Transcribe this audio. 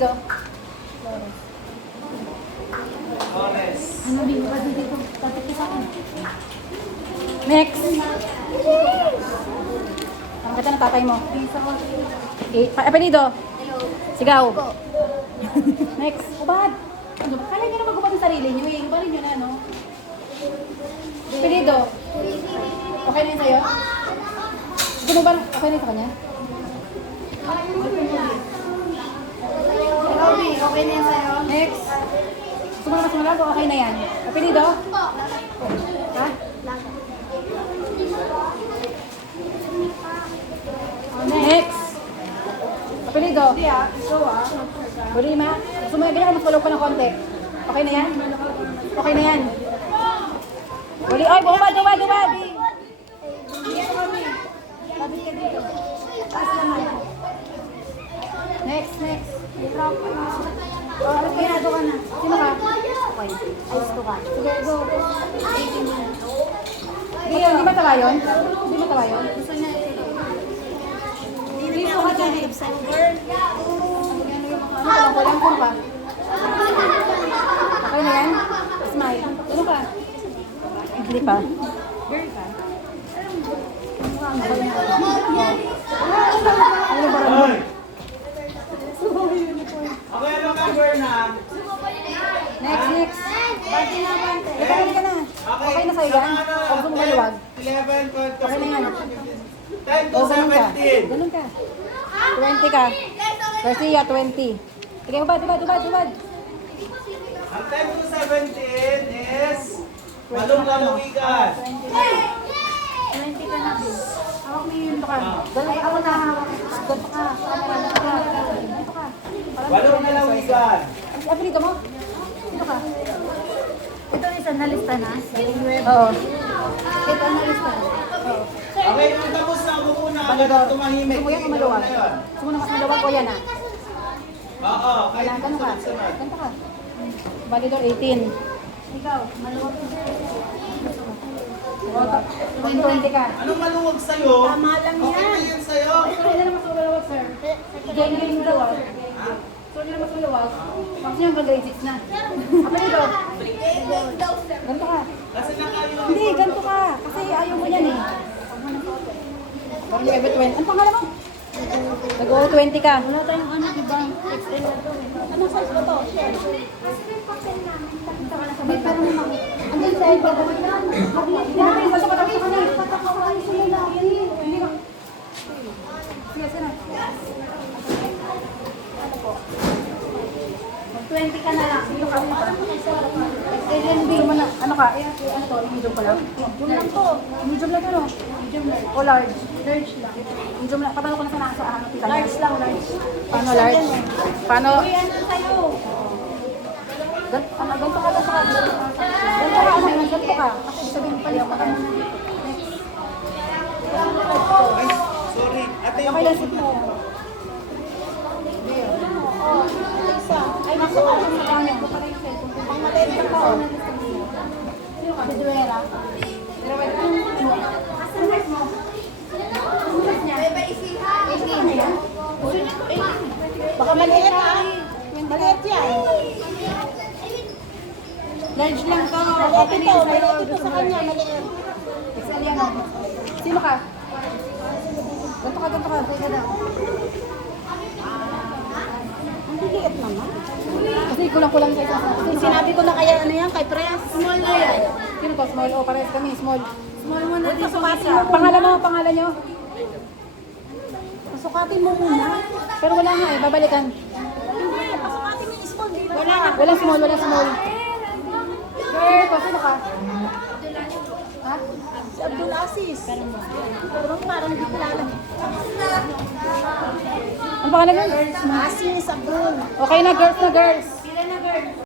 Apelido? Flores. Ano din ba dito? Tatapos ako. Next. Ang kita ng tatay mo. Apelido? Sigaw. Next. Ubad. Ano ba? Kala niyo na magubad ang sarili niyo eh. Ubarin niyo na, no? Apelido? Okay na yun sa'yo? Gusto mo ba? Okay na yun sa kanya? Okay na yan sa'yo. Next. Gusto mo na mas malago? Okay na yan. Apelido? Ha? Next. Apelido? Bulima? Gusto mo na ganyan mas malago pa ng konti? Okay na yan? Okay na yan. Buli, ay, bumad. Next. Oh, alam ka na, ka na. Sino ka? Okay. Ayos ko ka. Sige, go. Hindi matawa yun? Hindi matawa yun? Gusto niya Hindi ko ka dyan. Ano, walang kung pa. Okay na yan? Smile. Ano ka? Hindi pa. Girl ka? Ano ba rin? Hoy! Okay, ano ka, Berna? Next. Bati na bante. Ikaw ka na. Okay na sa'yo yan? O gusto mo maluwag? 11, 12, Okay na yan. 10 to O, ganun ka. 17. Ganun ka. 20 ka. Garcia, 20. Sige, ubad. Ang 10 to 17 is Malong Lalawigan. 20 ka na. Hawak mo yun ka. Ganun ako na hawak. Ganun ka. Ganun ka. Walong Lalawigan. Ang apelido mo? Sino ka? Ito isa nalista na. Oo. Ito nalista na. Oo. Okay, kung tapos na, umupo na agad at tumahimik. Gusto mo yan o maluwag? Na yun. Gusto mo na mas maluwag o yan ah? Oo, kahit Wala, ganun ka. sunod-sunod. Ganun ka. Validor 18. Ikaw, maluwag ka. 20 ka. Anong maluwag sa'yo? Tama lang Okay yan. na yan sa'yo. Sorry na mas maluwag, sir. Diyan yung maluwag. Sorry na mas maluwag. Kasi yung grade 6 na. Apelido. Ganito ka. Kasi nakayo. Hindi, ganito ka. Kasi ayaw mo yan eh. Parang every 20. Ano pangalan mo? Nag-o 20 ka. Wala tayong ano, di ba? XL na to. Ano size ba to? Share. May pero naman. Andun sa iba. Hindi, basta patapos ka na. Hindi ka. Sige, sana. 20 ka na lang. Sino ka? LNB. Ano ka? Ano to? Medium pa lang? Medium lang to. Medium lang ano? Medium lang. O large? Large lang. Medium lang. Paano ko na sa nasa hanap kita? Large lang, large. Paano large? Paano? Uy, ano sa'yo? Ganto ka. Ganto ka. Ganto ka. Kasi ibig sabihin, palit pa ka muna dito. Ay, sorry. Ate yung Okay lang, sit mo. Oh, isa. Ay, nasa ka lang sa gamit ko pala yung cellphone. Pang maliit ka pa. Sino ka? Bidwera. Asan mo? Bebe, isiha. Baka maliit ha. Maliit yan. Large lang to. Maliit ito sa kanya, maliit. XL yan. Sino ka? Ganto ka. Sige daw. Ang liit naman. Kasi kulang-kulang kayo. Sinabi ko na kaya ano yan, kay Press. Small na yan. Sino to? Small. O, parehas kami. Small. Small mo na dito. Pangalan nyo? Pasukatin mo muna. Pero wala nga eh. Babalikan. Hindi, pasukatin mo yung small. Wala na. Walang small. Sino ka? Ha? Si Abdul Aziz. Parang di kilala. Ano pangalan yun? Aziz, Abdul. Okay na, girls.